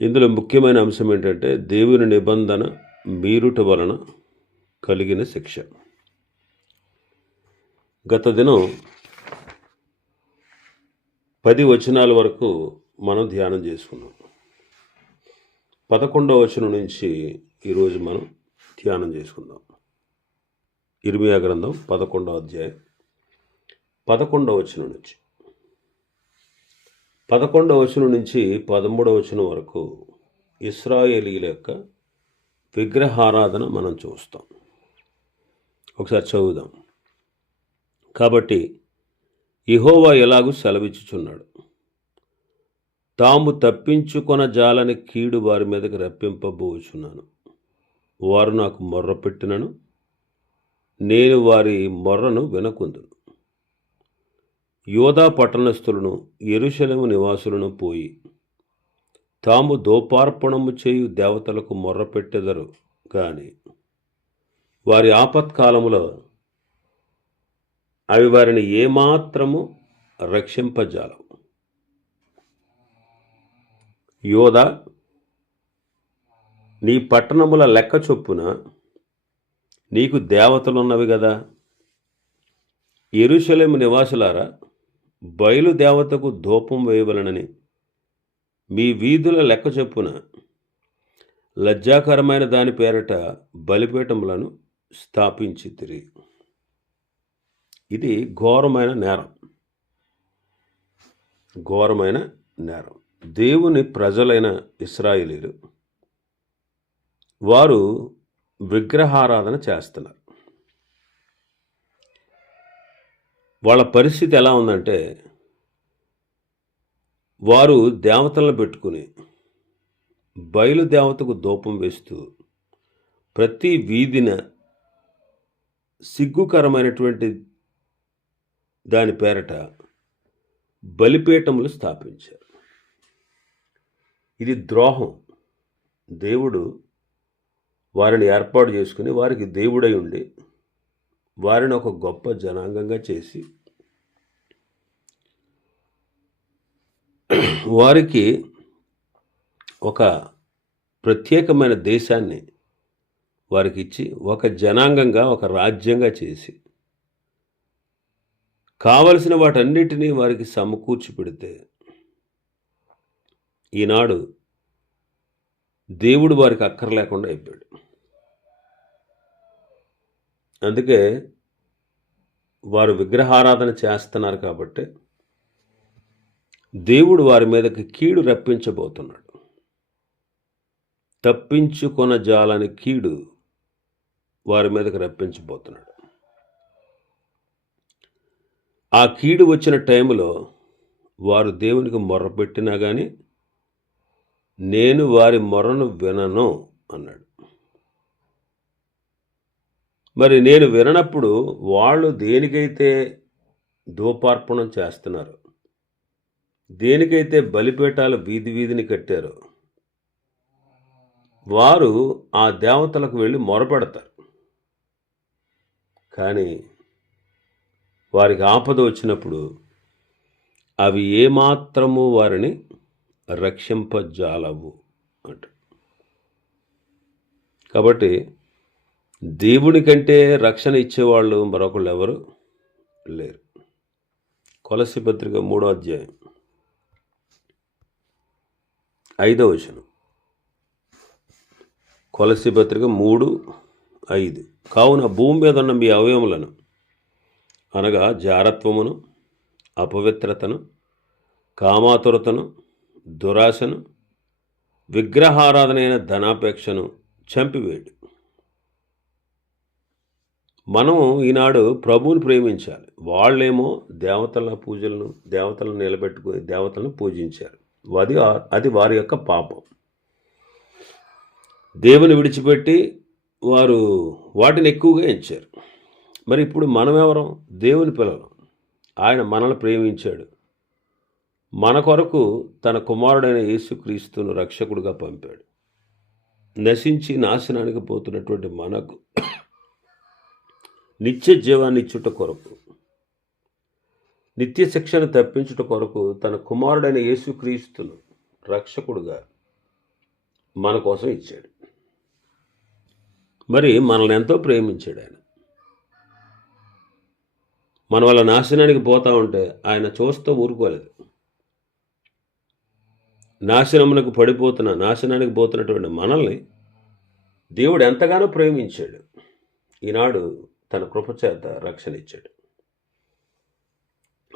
ఇందులో ముఖ్యమైన అంశం ఏంటంటే దేవుని నిబంధన మీరుట వలన కలిగిన శిక్ష. గత దినం పది వచనాల వరకు మనం ధ్యానం చేసుకున్నాం. పదకొండవ వచనం నుంచి ఈరోజు మనం ధ్యానం చేసుకుందాం. ఇర్మియా గ్రంథం పదకొండవ అధ్యాయం పదకొండవ వచనం నుంచి. పదకొండవ వచనం నుంచి పదమూడవ వచనం వరకు ఇస్రాయేలీల యొక్క విగ్రహారాధన మనం చూస్తాం. ఒకసారి చదువుదాం. కాబట్టి ఇహోవా ఎలాగూ సెలవిచ్చుచున్నాడు. తాము తప్పించుకొన జాలని కీడు వారి మీదకి రప్పింపబోచున్నాను. వారు నాకు మొర్ర పెట్టినను నేను వారి మొర్రను వినకుందును. యోధా పట్టణస్థులను ఎరుశలము నివాసులను పోయి తాము దోపార్పణము చేయు దేవతలకు మొర్రపెట్టెదరు కానీ వారి ఆపత్కాలములో అవి వారిని ఏమాత్రము రక్షింపజాలవు. యోధ నీ పట్టణముల లెక్క చొప్పున నీకు దేవతలున్నవి కదా ఎరుశలేము నివాసులారా బయలుదేవతకు ధూపం వేయవలనని మీ వీధుల లెక్క చెప్పున లజ్జాకరమైన దాని పేరట బలిపీఠములను స్థాపించి తిరిగి ఇది ఘోరమైన నేరం. ఘోరమైన నేరం. దేవుని ప్రజలైన ఇస్రాయిలీలు వారు విగ్రహారాధన చేస్తున్నారు. వాళ్ళ పరిస్థితి ఎలా ఉందంటే వారు దేవతలను పెట్టుకుని బయలుదేవతకు ధూపం వేస్తూ ప్రతి వీధిన సిగ్గుకరమైనటువంటి దాని పేరట బలిపీఠములు స్థాపించారు. ఇది ద్రోహం. దేవుడు వారిని ఏర్పాటు చేసుకుని వారికి దేవుడై ఉండి వారిని ఒక గొప్ప జనాంగంగా చేసి వారికి ఒక ప్రత్యేకమైన దేశాన్ని వారికి ఇచ్చి ఒక జనాంగంగా ఒక రాజ్యంగా చేసి కావలసిన వాటన్నిటినీ వారికి సమకూర్చి పెడితే ఈనాడు దేవుడు వారికి అక్కర్లేకుండా అయిపోయాడు. అందుకే వారు విగ్రహారాధన చేస్తున్నారు కాబట్టి దేవుడు వారి మీదకి కీడు రప్పించబోతున్నాడు. తప్పించుకొన జాలని కీడు వారి మీదకి రప్పించబోతున్నాడు. ఆ కీడు వచ్చిన టైంలో వారు దేవునికి మొర్రపెట్టినా కానీ నేను వారి మొర్రను వినను అన్నాడు. మరి నేను విననప్పుడు వాళ్ళు దేనికైతే ధూపార్పణం చేస్తున్నారు దేనికైతే బలిపేటాలు వీధి వీధిని కట్టారో వారు ఆ దేవతలకు వెళ్ళి మొరపెడతారు. కానీ వారికి ఆపద వచ్చినప్పుడు అవి ఏమాత్రము వారిని రక్షింపజాలవు అంట కాబట్టి దేవుని కంటే రక్షణ ఇచ్చేవాళ్ళు మరొకళ్ళు ఎవరు? లేరు. కొలసి పత్రిక మూడో అధ్యాయం. ఐదో వచనం. కొలసి పత్రిక మూడు ఐదు. కావున భూమి మీద ఉన్న మీ అవయములను అనగా జారత్వమును అపవిత్రతను కామాతురతను దురాశను విగ్రహారాధనైన ధనాపేక్షను చంపివేడు మనం ఈనాడు ప్రభువుని ప్రేమించాలి. వాళ్ళేమో దేవతల పూజలను దేవతలను నిలబెట్టుకుని దేవతలను పూజించారు. అది అది వారి యొక్క పాపం. దేవుని విడిచిపెట్టి వారు వాటిని ఎక్కువగా ఎంచారు. మరి ఇప్పుడు మనం ఎవరం దేవుని పిల్లలు. ఆయన మనల్ని ప్రేమించాడు. మన కొరకు తన కుమారుడైన యేసుక్రీస్తును రక్షకుడుగా పంపాడు. నశించి నాశనానికి పోతున్నటువంటి మనకు నిత్య జీవాన్ని ఇచ్చుట కొరకు నిత్య శిక్షను తప్పించుట కొరకు తన కుమారుడైన యేసుక్రీస్తును రక్షకుడుగా మన కోసం ఇచ్చాడు. మరి మనల్ని ఎంతో ప్రేమించాడు ఆయన. మన వల్ల నాశనానికి పోతా ఉంటే ఆయన చూస్తూ ఊరుకోలేదు. నాశనమునకు పడిపోతున్న నాశనానికి పోతున్నటువంటి మనల్ని దేవుడు ఎంతగానో ప్రేమించాడు. ఈనాడు తన కృపచేత రక్షణ ఇచ్చాడు.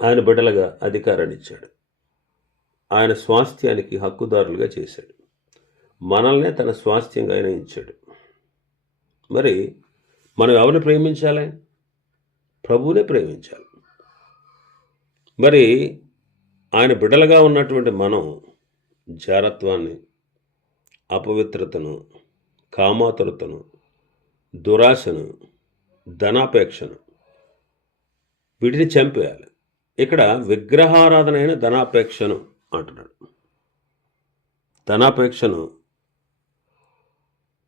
ఆయన బిడ్డలుగా అధికారాన్ని ఇచ్చాడు. ఆయన స్వాస్థ్యానికి హక్కుదారులుగా చేశాడు. మనల్నే తన స్వాస్థ్యంగా ఆయన ఇచ్చాడు మరి మనం ఎవరిని ప్రేమించాలి? ప్రభువునే ప్రేమించాలి. మరి ఆయన బిడ్డలుగా ఉన్నటువంటి మనం జారత్వాన్ని అపవిత్రతను కామాతురతను దురాశను ధనాపేక్షను. వీటిని చంపేయాలి. ఇక్కడ విగ్రహారాధన అయిన ధనాపేక్షను అంటున్నాడు. ధనాపేక్షను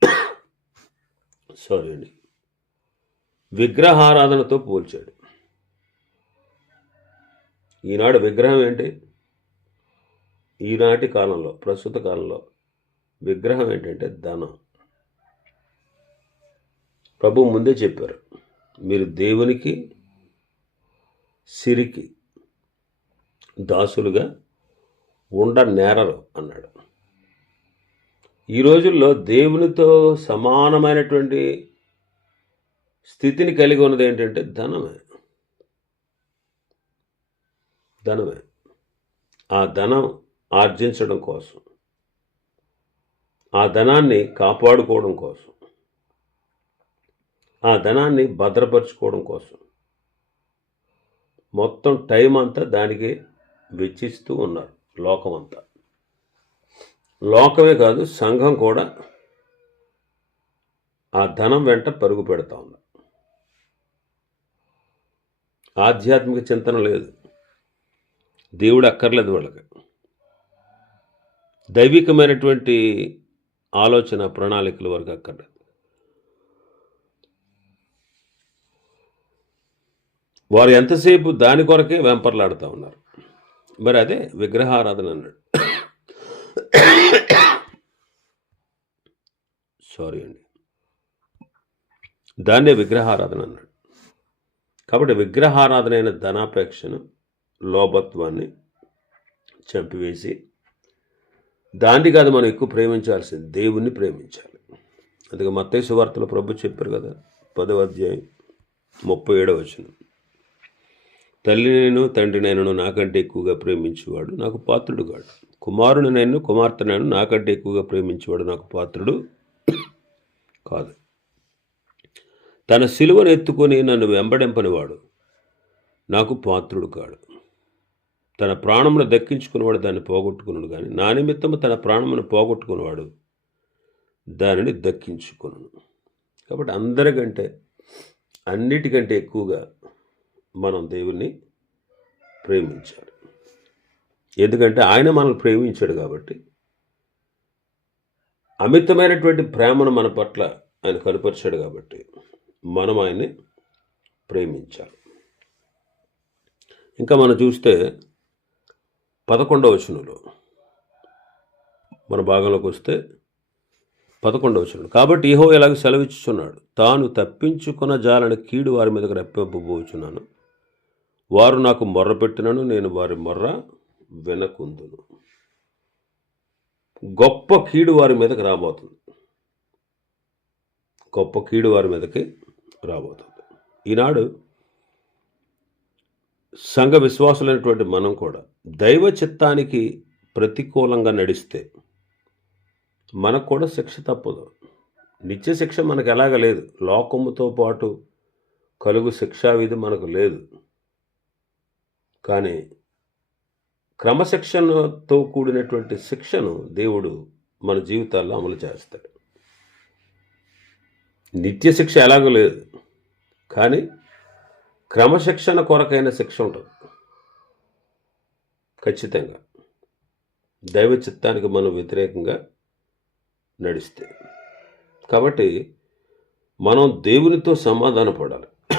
సారీ అండి. విగ్రహారాధనతో పోల్చాడు. ఈనాడు విగ్రహం ఏంటి? ఈనాటి కాలంలో ప్రస్తుత కాలంలో విగ్రహం ఏంటంటే ధనం. ప్రభు ముందే చెప్పారు మీరు దేవునికి సిరికి దాసులుగా ఉండ నేరరు అన్నాడు. ఈ రోజుల్లో దేవునితో సమానమైనటువంటి స్థితిని కలిగి ఉన్నది ఏంటంటే ధనమే. ధనమే. ఆ ధనం ఆర్జించడం కోసం ఆ ధనాన్ని కాపాడుకోవడం కోసం. ఆ ధనాన్ని భద్రపరచుకోవడం కోసం. మొత్తం టైం అంతా దానికి వెచ్చిస్తూ ఉన్నారు లోకం అంతా లోకమే కాదు సంఘం కూడా ఆ ధనం వెంట పరుగు పెడతా ఉంది. ఆధ్యాత్మిక చింతన లేదు. దేవుడు అక్కర్లేదు వాళ్ళకి. దైవికమైనటువంటి ఆలోచన ప్రణాళికలు వరకు అక్కర్లేదు. వారు ఎంతసేపు దాని కొరకే వెంపర్లాడుతూ ఉన్నారు? మరి అదే విగ్రహారాధన అన్నాడు. సారీ అండి. దాన్నే విగ్రహారాధన అన్నాడు. కాబట్టి విగ్రహారాధన అయిన ధనాపేక్షను లోభత్వాన్ని చంపివేసి దాన్ని కాదు మనం ఎక్కువ ప్రేమించాల్సింది దేవుణ్ణి ప్రేమించాలి. అందుకే మత్తయ్య వార్తలో ప్రభు చెప్పారు కదా పదవ అధ్యాయం ముప్పై ఏడవ వచ్చింది తల్లినైను తండ్రినైనను నాకంటే ఎక్కువగా ప్రేమించేవాడు నాకు పాత్రుడు కాడు. కుమారుని నేను నాకంటే ఎక్కువగా ప్రేమించేవాడు నాకు పాత్రుడు కాదు. తన సిలువను ఎత్తుకొని నన్ను వెంబడింపనివాడు నాకు పాత్రుడు కాడు. తన ప్రాణమును దక్కించుకున్నవాడు దాన్ని పోగొట్టుకున్నాడు కానీ నా నిమిత్తము తన ప్రాణమును పోగొట్టుకున్నవాడు దానిని దక్కించుకున్నాను కాబట్టి అందరికంటే అన్నిటికంటే ఎక్కువగా మనం దేవుణ్ణి ప్రేమించాలి. ఎందుకంటే ఆయన మనల్ని ప్రేమించాడు కాబట్టి అమితమైనటువంటి ప్రేమను మన పట్ల ఆయన కనుపరిచాడు కాబట్టి మనం ఆయన్ని ప్రేమించాలి. ఇంకా మనం చూస్తే పదకొండవ వచనంలో మన భాగంలోకి వస్తే పదకొండవ వచనం కాబట్టి ఇహో ఇలాగ సెలవిచ్చుచున్నాడు తాను తప్పించుకున్న జాలని కీడు వారి మీదకి రెప్పింపబోచున్నాను వారు నాకు మొర్ర పెట్టినను నేను వారి మొర్ర వినకుందును. గొప్ప కీడు వారి మీదకి రాబోతుంది. గొప్ప కీడు వారి మీదకి రాబోతుంది. ఈనాడు సంఘ విశ్వాసులైనటువంటి మనం కూడా దైవ చిత్తానికి ప్రతికూలంగా నడిస్తే మనకు కూడా శిక్ష తప్పదు. నిత్య శిక్ష మనకు ఎలాగ లేదు. లోకముతో పాటు కలుగు శిక్షావిధి మనకు లేదు. కానీ క్రమశిక్షణతో కూడినటువంటి శిక్షను దేవుడు మన జీవితాల్లో అమలు చేస్తాడు. నిత్య శిక్ష ఎలాగో లేదు. కానీ క్రమశిక్షణ కొరకైన శిక్ష ఉంటుంది. ఖచ్చితంగా. దైవ చిత్తానికి మనం వ్యతిరేకంగా నడిస్తే. కాబట్టి మనం దేవునితో సమాధాన పడాలి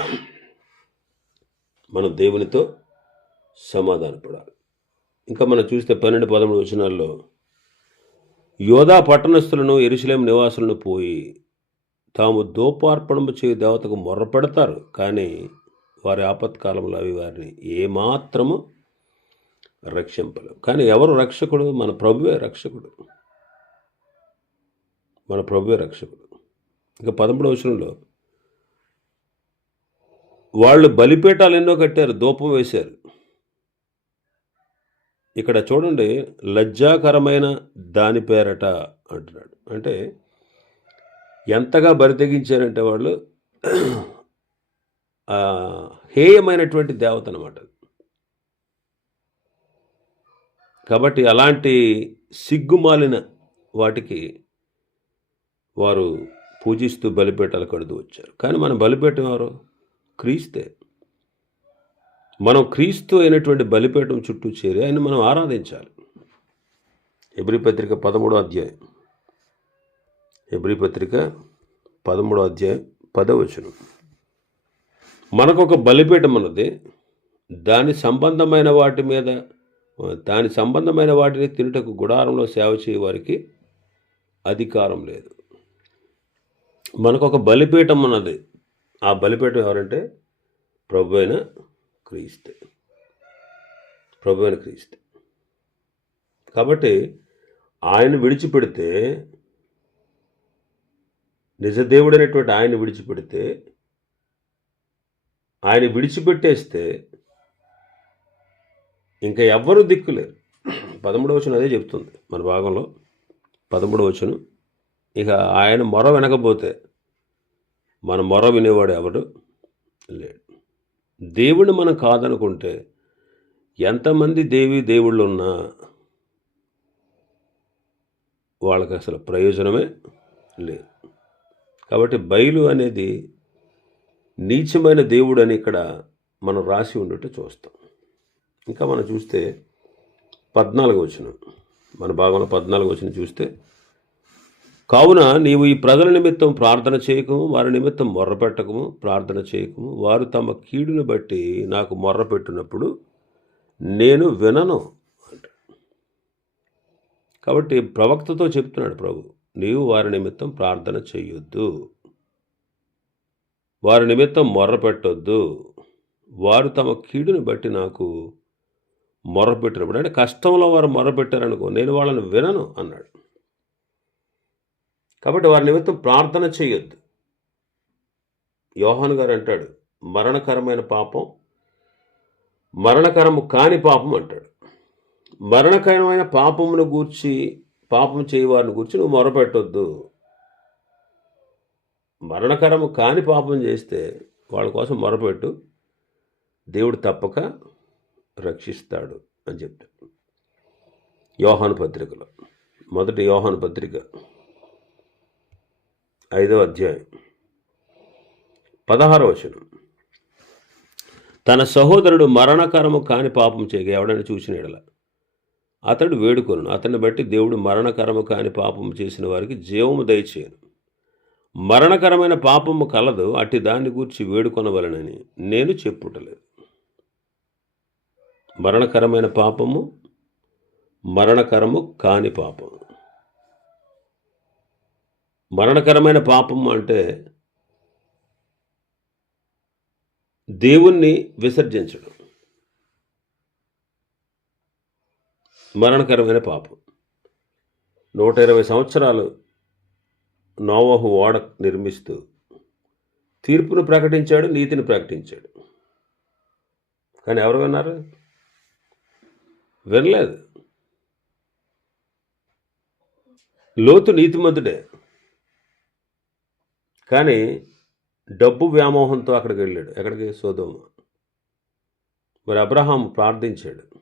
మనం దేవునితో సమాధానపడాలి ఇంకా మనం చూస్తే పన్నెండు పదమూడు వచనాల్లో యోధా పట్టణస్థులను ఎరుసలేం నివాసులను పోయి తాము దోపార్పణము చేయ దేవతకు మొర్ర పెడతారు. కానీ వారి ఆపత్కాలంలో అవి వారిని ఏమాత్రము రక్షింపలేవు. కానీ ఎవరు రక్షకుడు? మన ప్రభువే రక్షకుడు. మన ప్రభువే రక్షకుడు. ఇంకా పదమూడవ వచనంలో వాళ్ళు బలిపీఠాలు ఎన్నో కట్టారు దూపం వేశారు. ఇక్కడ చూడండి లజ్జాకరమైన దాని పేరట అంటున్నాడు. అంటే ఎంతగా బరితెగించారంటే వాళ్ళు హేయమైనటువంటి దేవత అనమాట కాబట్టి అలాంటి సిగ్గుమాలిన వాటికి వారు పూజిస్తూ బలిపేటలు కడుతూ వచ్చారు. కానీ మన బలిపేట ఎవరు? క్రీస్తే. మనం క్రీస్తు అయినటువంటి బలిపీఠం చుట్టూ చేరి ఆయన మనం ఆరాధించాలి. ఎబ్రి పత్రిక పదమూడో అధ్యాయం. ఎబ్రి పత్రిక పదమూడో అధ్యాయం పదవచనం మనకు ఒక బలిపీఠం ఉన్నది. దాని సంబంధమైన వాటి మీద దాని సంబంధమైన వాటిని తినుటకు గుడారంలో సేవ చేయ వారికి అధికారం లేదు. మనకు ఒక బలిపీఠం ఉన్నది. ఆ బలిపీఠం ఎవరంటే ప్రభు అయిన క్రీస్తు. ప్రభు అయిన క్రీస్తే. కాబట్టి ఆయన విడిచిపెడితే నిజదేవుడైనటువంటి ఆయన విడిచిపెడితే ఆయన విడిచిపెట్టేస్తే ఇంకా ఎవ్వరూ దిక్కులేరు పదమూడవ వచనం అదే చెప్తుంది మన భాగంలో. పదమూడవ వచనం. ఇక ఆయన మొర వినకపోతే మన మొర వినేవాడు ఎవడు? లేడు. దేవుడిని మనం కాదనుకుంటే ఎంతమంది దేవి దేవుళ్ళు ఉన్నా వాళ్ళకి అసలు ప్రయోజనమే లేదు. కాబట్టి బయలు అనేది నీచమైన దేవుడు అని ఇక్కడ మనం రాసి ఉన్నట్టు చూస్తాం. ఇంకా మనం చూస్తే పద్నాలుగు వచ్చిన మన భాగంలో పద్నాలుగు వచ్చిన చూస్తే కావున నీవు ఈ ప్రజల నిమిత్తం ప్రార్థన చేయకము వారి నిమిత్తం మొర్రపెట్టకము ప్రార్థన చేయకము. వారు తమ కీడును బట్టి నాకు మొర్ర పెట్టినప్పుడు నేను వినను అంట. కాబట్టి ప్రవక్తతో చెప్తున్నాడు ప్రభు నీవు వారి నిమిత్తం ప్రార్థన చేయొద్దు. వారి నిమిత్తం మొర్ర పెట్టొద్దు. వారు తమ కీడుని బట్టి నాకు మొర్ర పెట్టినప్పుడు అంటే కష్టంలో వారు మొర్ర పెట్టారనుకో నేను వాళ్ళని వినను అన్నాడు. కాబట్టి వారి నిమిత్తం ప్రార్థన చేయొద్దు. యోహాన్ గారు అంటాడు మరణకరమైన పాపం మరణకరము కాని పాపం అంటాడు. మరణకరమైన పాపమును గూర్చి పాపం చేయవారిని గూర్చి నువ్వు మొరపెట్టొద్దు. మరణకరము కాని పాపం చేస్తే వాళ్ళ కోసం మొరపెట్టు. దేవుడు తప్పక రక్షిస్తాడు అని చెప్తాడు. యోహాను పత్రికలో మొదటి యోహాను పత్రిక. ఐదో అధ్యాయం. పదహారవ వచనం. తన సహోదరుడు మరణకరము కాని పాపం చేయగా ఎవడని చూసిన ఎడల అతడు వేడుకొను అతన్ని బట్టి దేవుడు మరణకరము కాని పాపం చేసిన వారికి జీవము దయచేయను. మరణకరమైన పాపము కలదు అట్టి దాన్ని గూర్చి వేడుకొనవలనని నేను చెప్పుటలేదు. మరణకరమైన పాపము మరణకరము కాని పాపము. మరణకరమైన పాపం అంటే దేవుణ్ణి విసర్జించడం. మరణకరమైన పాపం. నూట ఇరవై సంవత్సరాలు నోవహు ఓడ నిర్మిస్తూ తీర్పును ప్రకటించాడు నీతిని ప్రకటించాడు. కానీ ఎవరు విన్నారు? వినలేదు. లోతు నీతిమంతుడే. కానీ డబ్బు వ్యామోహంతో అక్కడికి వెళ్ళాడు. ఎక్కడికి? సోదోమ. మరి అబ్రహాం ప్రార్థించాడు.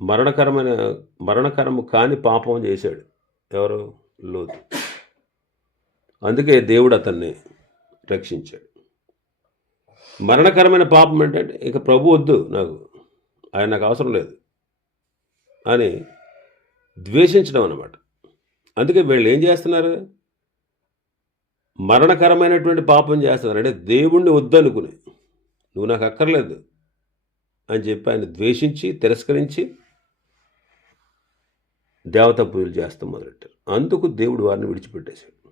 మరణకరమైన మరణకరము కాని పాపం చేశాడు. ఎవరు? లోతు. అందుకే దేవుడు అతన్ని రక్షించాడు. మరణకరమైన పాపం ఏంటంటే ఇక ప్రభు వద్దు నాకు. ఆయన నాకు అవసరం లేదు అని ద్వేషించడం అన్నమాట. అందుకే వీళ్ళు ఏం చేస్తున్నారు? మరణకరమైనటువంటి పాపం చేస్తున్నారు అంటే దేవుణ్ణి వద్దనుకుని నువ్వు నాకు అక్కర్లేదు అని చెప్పి ఆయన ద్వేషించి తిరస్కరించి దేవతా పూజలు చేస్తాం మొదలెట్టారు. అందుకు దేవుడు వారిని విడిచిపెట్టేశాడు.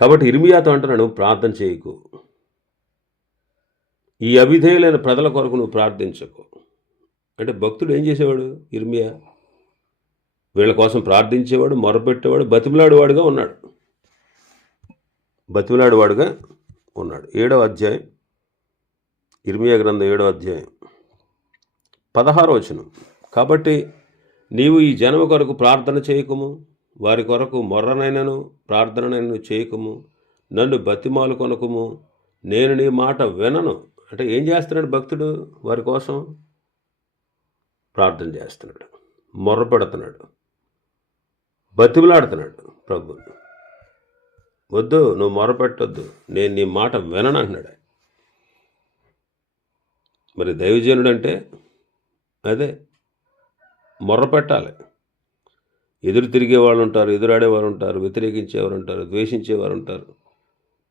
కాబట్టి ఇర్మియాతో అంటున్నాడు ప్రార్థన చేయకు. ఈ అవిధేయులైన ప్రజల కొరకు నువ్వు ప్రార్థించకు. అంటే భక్తుడు ఏం చేసేవాడు ఇర్మియా వీళ్ళ కోసం ప్రార్థించేవాడు మొరపెట్టేవాడు బతిమలాడేవాడుగా ఉన్నాడు. బతిమలాడేవాడుగా ఉన్నాడు. ఏడవ అధ్యాయం ఇర్మియా గ్రంథం ఏడవ అధ్యాయం పదహారో వచనం. కాబట్టి నీవు ఈ జనమ కొరకు ప్రార్థన చేయకము వారి కొరకు మొర్రనైనను ప్రార్థననైనను చేయకము నన్ను బతిమాలు కొనకము. నేను నీ మాట వినను. అంటే ఏం చేస్తున్నాడు భక్తుడు వారి కోసం? ప్రార్థన చేస్తున్నాడు. మొర్ర పెడుతున్నాడు బతిమలాడుతున్నాడు ప్రభువుని. వద్దు నువ్వు మొరపెట్టొద్దు. నేను నీ మాట వినను అంటున్నాడు మరి దైవజనుడు అంటే అదే మొర్రపెట్టాలి ఎదురు తిరిగే వాళ్ళు ఉంటారు ఎదురాడేవారు ఉంటారు వ్యతిరేకించేవారు ఉంటారు ద్వేషించేవారు ఉంటారు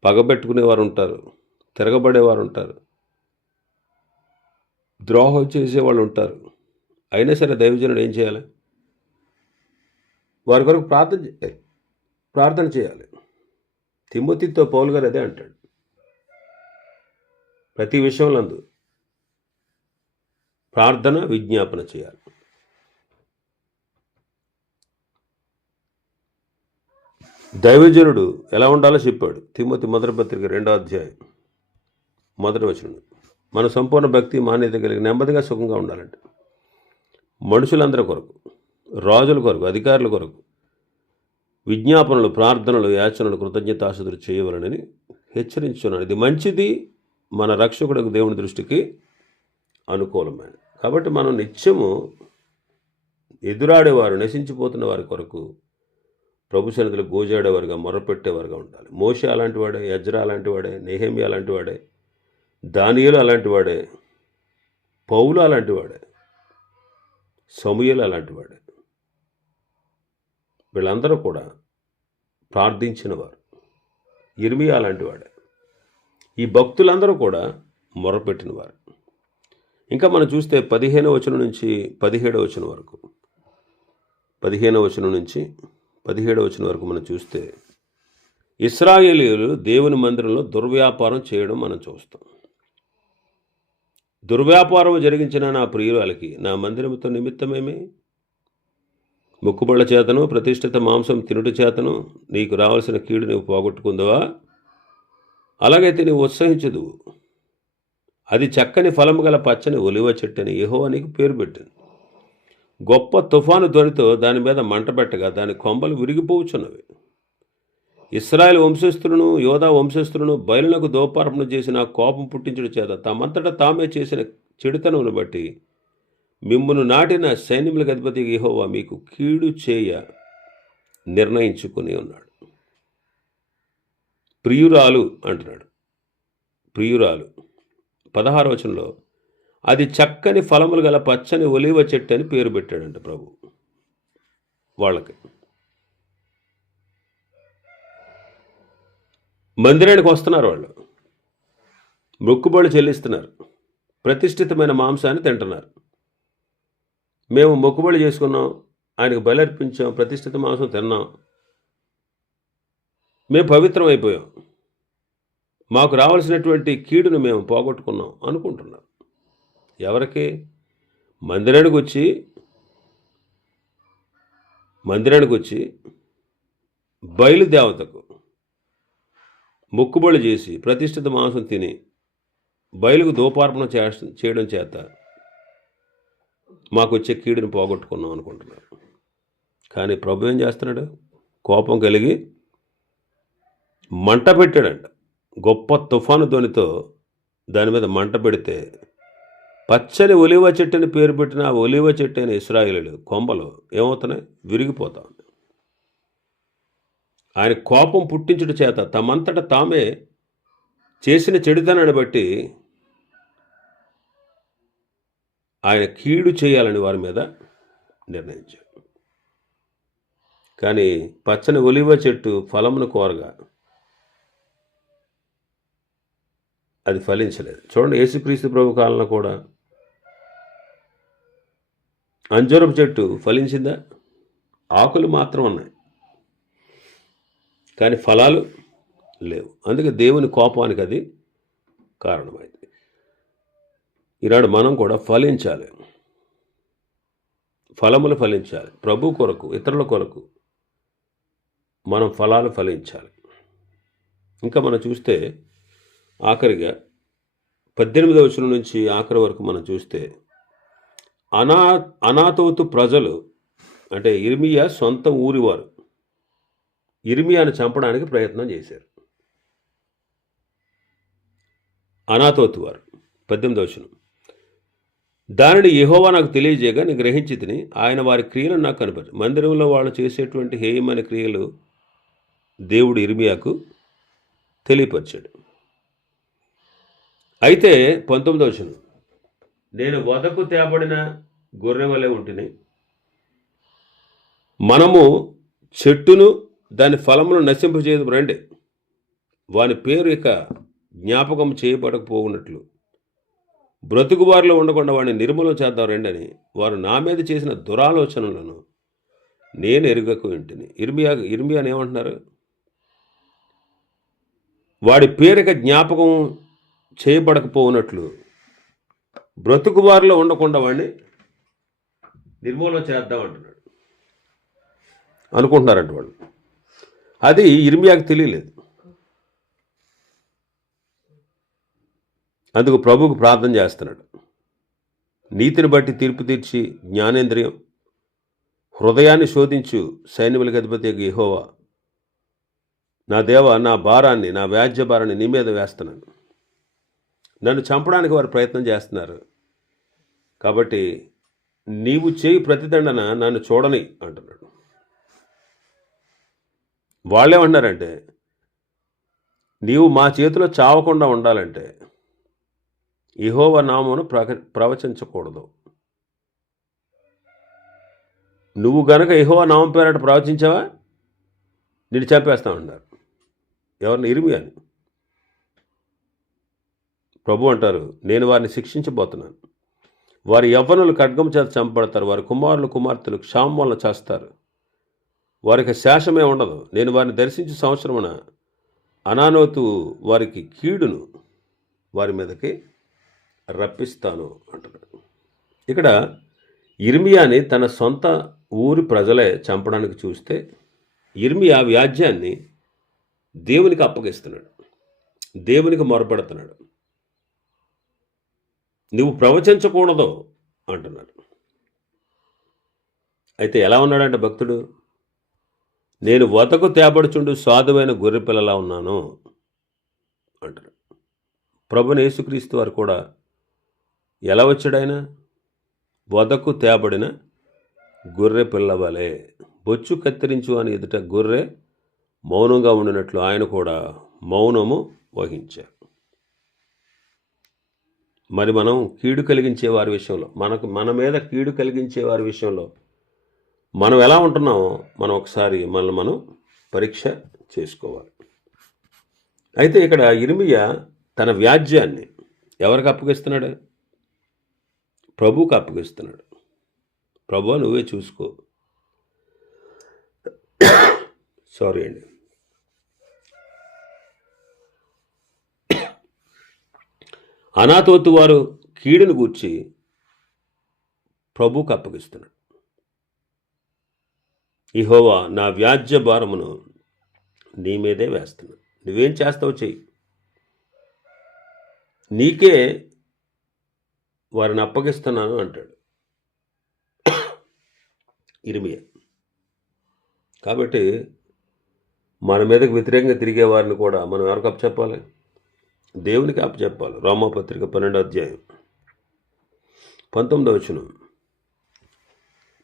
పగబెట్టుకునేవారు ఉంటారు తిరగబడేవారు ఉంటారు ద్రోహం చేసేవాళ్ళు ఉంటారు. అయినా సరే దైవజనుడు ఏం చేయాలి? వారి కొరకు ప్రార్థన చేయాలి ప్రార్థన చేయాలి. తిమ్మతితో పౌలు గారు అదే అంటాడు. ప్రతి విషయంలో ప్రార్థన విజ్ఞాపన చేయాలి. దైవజనుడు ఎలా ఉండాలో చెప్పాడు. తిమ్మతి మొదటి పత్రిక రెండో అధ్యాయం మొదటి వచనం మన సంపూర్ణ భక్తి మాన్యత కలిగి నెమ్మదిగా సుఖంగా ఉండాలంట. మనుషులందరి కొరకు రాజుల కొరకు అధికారుల కొరకు విజ్ఞాపనలు ప్రార్థనలు యాచనలు కృతజ్ఞతాసుదులు చేయవలనని హెచ్చరించున్నాను. ఇది మంచిది మన రక్షకుడు దేవుని దృష్టికి అనుకూలమైనది. కాబట్టి మనం నిత్యము ఎదురాడేవారు నశించిపోతున్న వారి కొరకు ప్రభు సన్నిధిలో గోజాడేవారుగా మొరపెట్టేవారుగా ఉండాలి. మోషే అలాంటి వాడే యజ్రా అలాంటి వాడే నెహేమి అలాంటి వాడే దానియలు అలాంటి వాడే పౌలు అలాంటి వాడే సమూయలు అలాంటి వాడే వీళ్ళందరూ కూడా ప్రార్థించినవారు. ఇర్మియా అలాంటి వాడే. ఈ భక్తులందరూ కూడా మొరపెట్టినవారు. ఇంకా మనం చూస్తే పదిహేనవ వచనం నుంచి పదిహేడవ వచనం వరకు. పదిహేనవ వచనం నుంచి పదిహేడవ వచనం వరకు మనం చూస్తే ఇస్రాయేలీలు దేవుని మందిరంలో దుర్వ్యాపారం చేయడం మనం చూస్తాం. దుర్వ్యాపారం జరిగించిన నా ప్రియురాలకి నా మందిరంతో నిమిత్తమేమి? ముక్కుబళ్ళ చేతను ప్రతిష్ఠిత మాంసం తినుట చేతను నీకు రావాల్సిన కీడు నువ్వు పోగొట్టుకుందవా? అలాగైతే నీవు ఉత్సహించదు. అది చక్కని ఫలము గల పచ్చని ఒలివ చెట్టని ఏహో నీకు పేరు పెట్టింది. గొప్ప తుఫాను ధ్వనితో దాని మీద మంట పెట్టగా దాని కొమ్మలు విరిగిపోవచ్చున్నవి ఇస్రాయల్ వంశస్థులను యోధా వంశస్థులను బయలునకు దోపార్పణ చేసిన కోపం పుట్టించడం చేత తమంతటా తామే చేసిన చెడుతనమును బట్టి మిమ్మును నాటిన సైన్యములకు అధిపతి యహోవా మీకు కీడు చేయ నిర్ణయించుకుని ఉన్నాడు. ప్రియురాలు అంటున్నాడు. ప్రియురాలు. పదహారు వచనంలో అది చక్కని ఫలములు గల పచ్చని ఒలివ చెట్టు అని పేరు పెట్టాడంట ప్రభు. వాళ్ళకి. మందిరానికి వస్తున్నారు వాళ్ళు. మొక్కుబళ్ళు చెల్లిస్తున్నారు. ప్రతిష్ఠితమైన మాంసాన్ని తింటున్నారు. మేము మొక్కుబడి చేసుకున్నాం ఆయనకు బలర్పించాం ప్రతిష్ఠిత మాంసం తిన్నాం. మేము పవిత్రం అయిపోయాం. మాకు రావాల్సినటువంటి కీడును మేము పోగొట్టుకున్నాం అనుకుంటున్నాం. ఎవరికి? మందిరానికి వచ్చి మందిరానికి వచ్చి బయలుదేవతకు మొక్కుబడి చేసి ప్రతిష్ఠిత మాంసం తిని బయలుకు దోపార్పణ చేయడం చేత మాకు వచ్చే కీడుని పోగొట్టుకున్నాం అనుకుంటున్నారు. కానీ ప్రభు ఏం చేస్తున్నాడు? కోపం కలిగి మంట పెట్టాడంట. గొప్ప తుఫాను ధ్వనితో దాని మీద మంట పెడితే పచ్చని ఒలివ చెట్టుని పేరు పెట్టిన ఆ ఒలివ చెట్టు అయిన ఇస్రాయిలు కొమ్మలు ఏమవుతున్నాయి? విరిగిపోతా ఆయన కోపం పుట్టించుట చేత తమంతట తామే చేసిన చెడుతనాన్ని బట్టి ఆయన కీడు చేయాలని వారి మీద నిర్ణయించాడు. కానీ పచ్చని ఒలివ చెట్టు ఫలమును కోరగా అది ఫలించలేదు. చూడండి యేసుక్రీస్తు ప్రభు కాలంలో కూడా అంజూరపు చెట్టు ఫలించిందా? ఆకులు మాత్రం ఉన్నాయి. కానీ ఫలాలు లేవు. అందుకే దేవుని కోపానికి అది కారణమైంది ఈనాడు మనం కూడా ఫలించాలి. ఫలములు ఫలించాలి. ప్రభు కొరకు ఇతరుల కొరకు మనం ఫలాలు ఫలించాలి. ఇంకా మనం చూస్తే ఆఖరిగా పద్దెనిమిదవ వచనం నుంచి ఆఖరి వరకు మనం చూస్తే అనా అనాతోతు ప్రజలు అంటే ఇర్మియా సొంత ఊరివారు ఇర్మియాను చంపడానికి ప్రయత్నం చేశారు. అనాతోతు వారు పద్దెనిమిది వచనం. దానిని యహోవా నాకు తెలియజేయగా నేను గ్రహించి తిని ఆయన వారి క్రియలను నాకు కనపరి మందిరంలో వాళ్ళు చేసేటువంటి హేయమైన క్రియలు దేవుడు ఇర్మియాకు తెలియపరిచాడు. అయితే పంతొమ్మిదవ వచనం. నేను వదకు తేబడిన గొర్రె వలె ఉంటిని. మనము చెట్టును దాని ఫలమును నశింపజేయదు రండి. వాని పేరు ఇక జ్ఞాపకం చేయబడకపోవునట్లు. బ్రతుకువారిలో ఉండకుండా వాడిని నిర్మూలన చేద్దాం రండి వారు నా మీద చేసిన దురాలోచనలను నేను ఎరుగకు ఇంటిని. ఇర్మియా ఇర్మియాని ఏమంటున్నారు? వాడి పేరిక జ్ఞాపకం చేయబడకపోవునట్లు బ్రతుకువారిలో ఉండకుండా వాడిని నిర్మూలన చేద్దాం అంటున్నాడు. అనుకుంటున్నారంట వాళ్ళు. అది ఇర్మియాకు తెలియలేదు. అందుకు ప్రభువుకు ప్రార్థన చేస్తున్నాడు. నీతిని బట్టి తీర్పు తీర్చి జ్ఞానేంద్రియం హృదయాన్ని శోధించు సైన్యములకు అధిపతి యెహోవా. నా దేవ నా భారాన్ని నా వ్యాజ్య భారాన్ని నీ మీద వేస్తున్నాను. నన్ను చంపడానికి వారు ప్రయత్నం చేస్తున్నారు. కాబట్టి నీవు చేయి ప్రతిదండన నన్ను చూడని అంటున్నాడు. వాళ్ళేమన్నారంటే నీవు మా చేతిలో చావకుండా ఉండాలంటే ఇహోవ నామమును ప్రవచించకూడదు. నువ్వు గనక ఇహోవ నామం పేరట ప్రవచించావా? నిన్ను చంపేస్తామన్నారు ఎవరిని? ఇరిమియాని. ప్రభు అంటారు నేను వారిని శిక్షించబోతున్నాను. వారి యవ్వనులు ఖడ్గం చేత చంపబడతారు. వారి కుమారులు కుమార్తెలు క్షామం వల్ల చేస్తారు. వారికి శాసమే ఉండదు. నేను వారిని దర్శించే సంవత్సరమున అనానోతు వారికి కీడును వారి మీదకి రప్పిస్తాను అంటున్నాడు. ఇక్కడ ఇర్మియాని తన సొంత ఊరి ప్రజలే చంపడానికి చూస్తే ఇర్మియా వ్యాజ్యాన్ని దేవునికి అప్పగిస్తున్నాడు. దేవునికి మొరపెడుతున్నాడు. నువ్వు ప్రవచించకూడదు అంటున్నాడు. అయితే ఎలా ఉన్నాడంటే భక్తుడు? నేను వతకు తేపడుచుండు సాధువైన గొర్రె పిల్లలా ఉన్నాను అంటాడు ప్రభుని యేసుక్రీస్తు వారు కూడా ఎలా వచ్చాడాయన వదకు తేబడిన గొర్రె పిల్లవలే. బొచ్చు కత్తిరించు అని ఎదుట గొర్రె మౌనంగా ఉండినట్లు ఆయన కూడా మౌనము వహించారు. మరి మనం కీడు కలిగించే వారి విషయంలో మనకు మన మీద కీడు కలిగించే వారి విషయంలో మనం ఎలా ఉంటున్నామో మనం ఒకసారి మనల్ని మనం పరీక్ష చేసుకోవాలి. అయితే ఇక్కడ ఇర్మియా తన వ్యాజ్యాన్ని ఎవరికి అప్పగిస్తున్నాడు? ప్రభువుకు అప్పగిస్తున్నాడు. ప్రభు నువ్వే చూసుకో. సారీ అండి. అనాథోతు వారు కీడును గూర్చి ప్రభుకు అప్పగిస్తున్నాడు. ఇహోవా నా వ్యాజ్య భారమును నీ మీదే వేస్తున్నాను నువ్వేం చేస్తావు చెయ్యి. నీకే వారిని అప్పగిస్తున్నాను అంటాడు. ఇరిమియ. కాబట్టి మన మీదకు వ్యతిరేకంగా తిరిగే వారిని కూడా మనం ఎవరికి అప్పచెప్పాలి? దేవునికి అప్పచెప్పాలి. రోమపత్రిక పన్నెండో అధ్యాయం. పంతొమ్మిదో వచనం.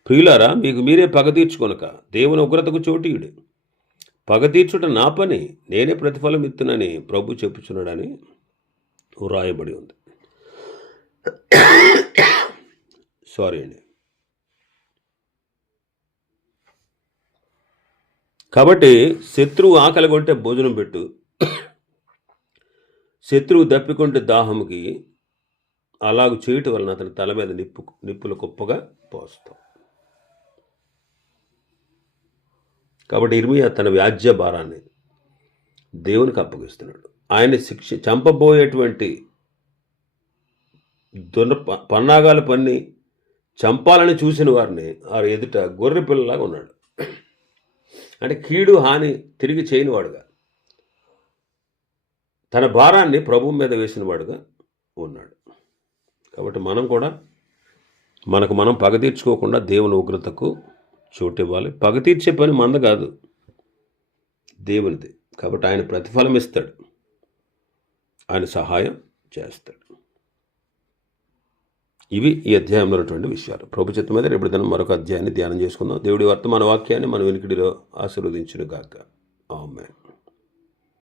ప్రియులారా మీకు మీరే పగ తీర్చుకొనక దేవుని ఉగ్రతకు చోటీయుడు. పగ తీర్చుట నా పని నేనే ప్రతిఫలం ఇత్తునని ప్రభు చెప్పుచున్నాడని వ్రాయబడి ఉంది. సారీ అండి. కాబట్టి శత్రువు ఆకలి కొంటే భోజనం పెట్టు. శత్రువు దప్పికొంటే దాహముకి అలాగ చేయటం వలన అతని తల మీద నిప్పు నిప్పుల కుప్పగా పోస్తాం కాబట్టి ఇర్మియా తన వ్యాజ్య భారాన్ని దేవునికి అప్పగిస్తున్నాడు. ఆయన శిక్ష చంపబోయేటువంటి దున్న ప- పన్నాగాలు పన్ని చంపాలని చూసిన వారిని ఆ ఎదుట గొర్రె పిల్లలాగా ఉన్నాడు. అంటే కీడు హాని తిరిగి చేయనివాడుగా తన భారాన్ని ప్రభు మీద వేసినవాడుగా ఉన్నాడు. కాబట్టి మనం కూడా మనకు మనం పగ తీర్చుకోకుండా దేవుని ఉగ్రతకు చోటు ఇవ్వాలి పగ తీర్చే పని మంద కాదు. దేవునిది. కాబట్టి ఆయన ప్రతిఫలం ఇస్తాడు. ఆయన సహాయం చేస్తాడు. ఇవి ఈ అధ్యాయంలో ఉన్నటువంటి విషయాలు. ప్రభు చిత్తం మీద రేపు దినం మరొక అధ్యాయాన్ని ధ్యానం చేసుకుందాం. దేవుడి వర్తమాన వాక్యాన్ని మన వెనుకడిలో ఆశీర్వదించును గాక ఆమె